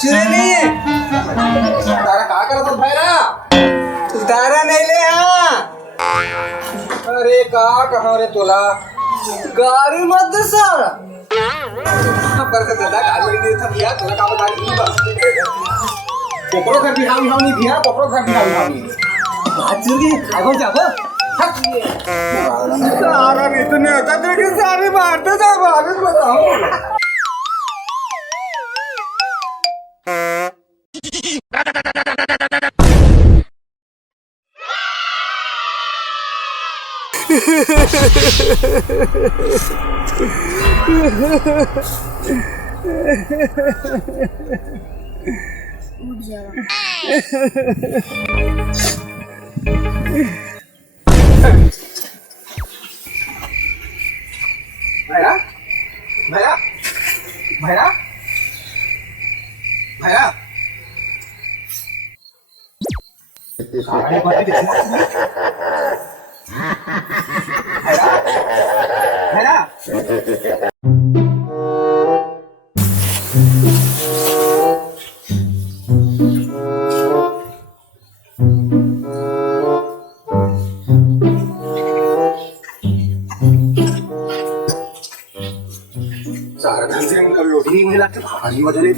चुरे नहीं है तारा का करत भाईरा तारा नहीं ले अरे का कहा रे तुला गाड़ी मत दे सारा बरकत दादा गाड़ी दे था भैया तुला का गाड़ी दी बा कोकरो घर बिहाव बिहाव नहीं भैया कोकरो घर बिहाव बिहाव नहीं हाजिर के आगो जाबो सारा इतने होता तेरे सारे मारते जा आगे बताओ उठ जाओ भैया भैया भैया भैया भैया सारा धन से उनका लोटी मिला के भारी बदले